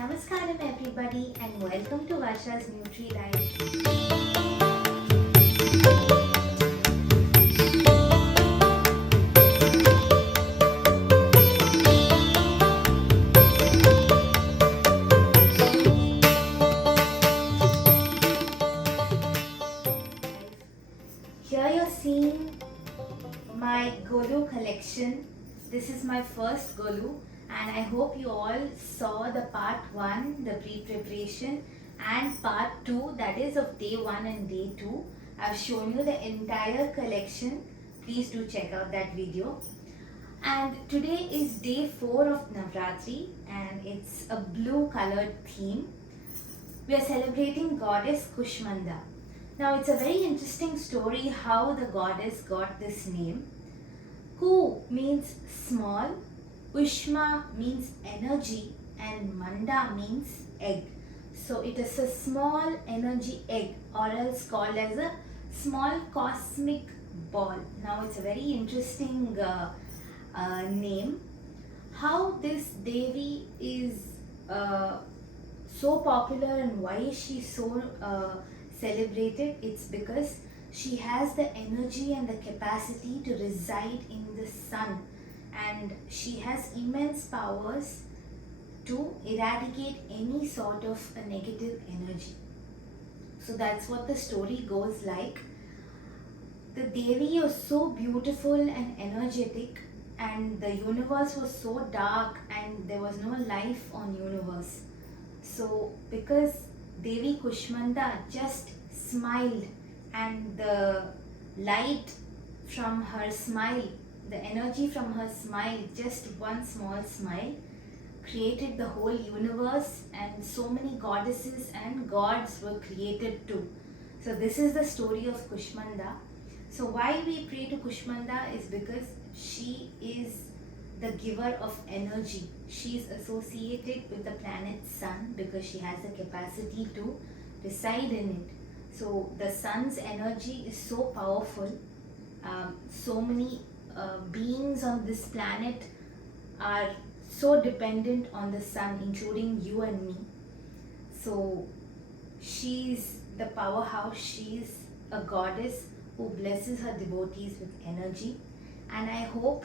Namaskaram everybody and welcome to Varsha's Nutri Life. Here you're seeing my Golu collection. This is my first Golu and I hope you all saw the part 1, the pre-preparation, and part 2, that is of day 1 and day 2. I've shown you the entire collection. Please do check out that video. And today is day 4 of Navarathri and it's a blue colored theme. We are celebrating goddess Kushmanda. Now it's a very interesting story how the goddess got this name. Ku means small, Ushma means energy, and Manda means egg. So it is a small energy egg, or else called as a small cosmic ball. Now it's a very interesting name. How this Devi is so popular and why is she so celebrated? It's because she has the energy and the capacity to reside in the sun, and she has immense powers to eradicate any sort of a negative energy. So that's what the story goes like. The Devi was so beautiful and energetic, and the universe was so dark and there was no life on universe. So because Devi Kushmanda just smiled, and the light from her smile, the energy from her smile, just one small smile, created the whole universe, and so many goddesses and gods were created too. So this is the story of Kushmanda. So why we pray to Kushmanda is because she is the giver of energy. She is associated with the planet sun because she has the capacity to reside in it. So the sun's energy is so powerful. So many beings on this planet are so dependent on the sun, including you and me. So she's the powerhouse. She's a goddess who blesses her devotees with energy. And I hope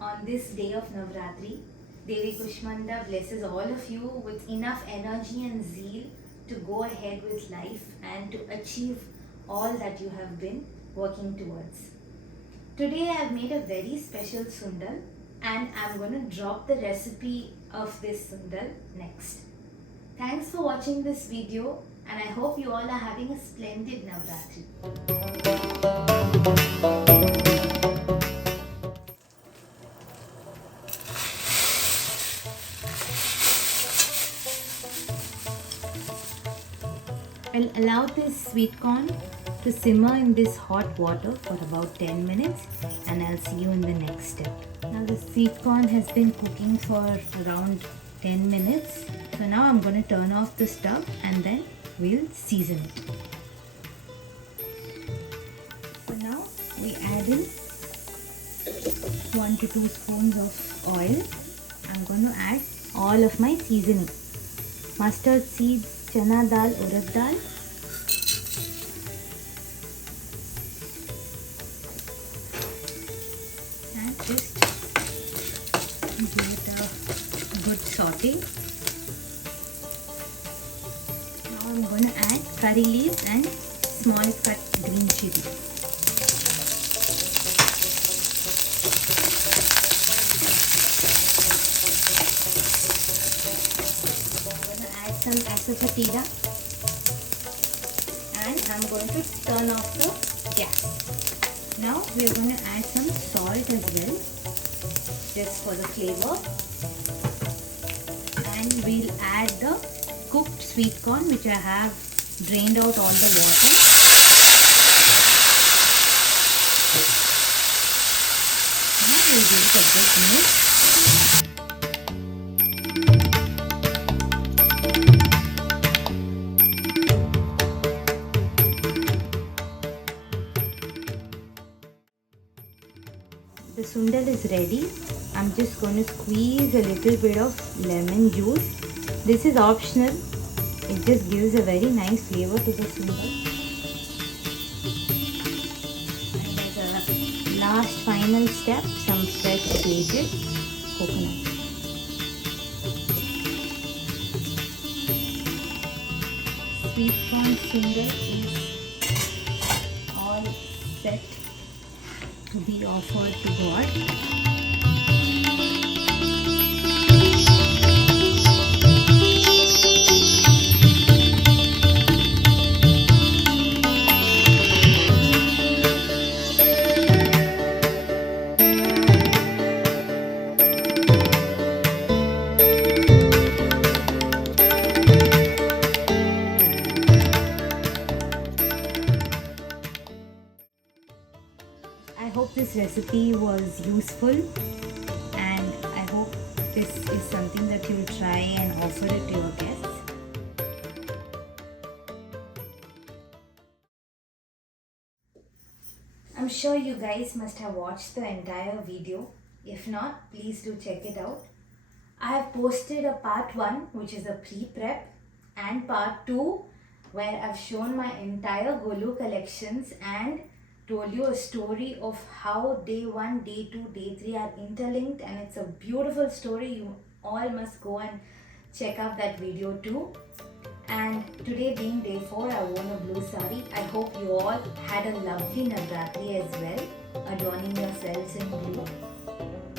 on this day of Navarathri, Devi Kushmanda blesses all of you with enough energy and zeal to go ahead with life and to achieve all that you have been working towards. Today I have made a very special Sundal and I'm going to drop the recipe of this Sundal next. Thanks for watching this video and I hope you all are having a splendid Navratri. I'll allow this sweet corn to simmer in this hot water for about 10 minutes and I'll see you in the next step. Now the sweet corn has been cooking for around 10 minutes. So now I'm going to turn off the stove and then we'll season it. So now we add in 1 to 2 spoons of oil. I'm going to add all of my seasoning. Mustard seeds, chana dal, urad dal, and just give it a good saute. Now I'm going to add curry leaves and small cut green chili. Some asafoetida and I'm going to turn off the gas. Now we are going to add some salt as well, just for the flavor, and we'll add the cooked sweet corn which I have drained out all the water. Now we'll give it a good mix. The sundal is ready. I'm just going to squeeze a little bit of lemon juice. This is optional. It just gives a very nice flavor to the sundal. And as a last final step, some fresh grated coconut. Sweet corn sundal is all set to be offered to God. I hope this recipe was useful, and I hope this is something that you'll try and offer it to your guests. I'm sure you guys must have watched the entire video. If not, please do check it out. I have posted a part 1, which is a pre-prep, and part 2 where I've shown my entire Golu collections and told you a story of how day 1, day 2, day 3 are interlinked, and it's a beautiful story. You all must go and check out that video too. And today being day 4, I wore a blue sari. I hope you all had a lovely Navarathri as well, adorning yourselves in blue.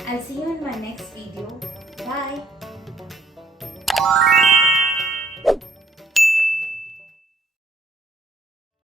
I'll see you in my next video. Bye.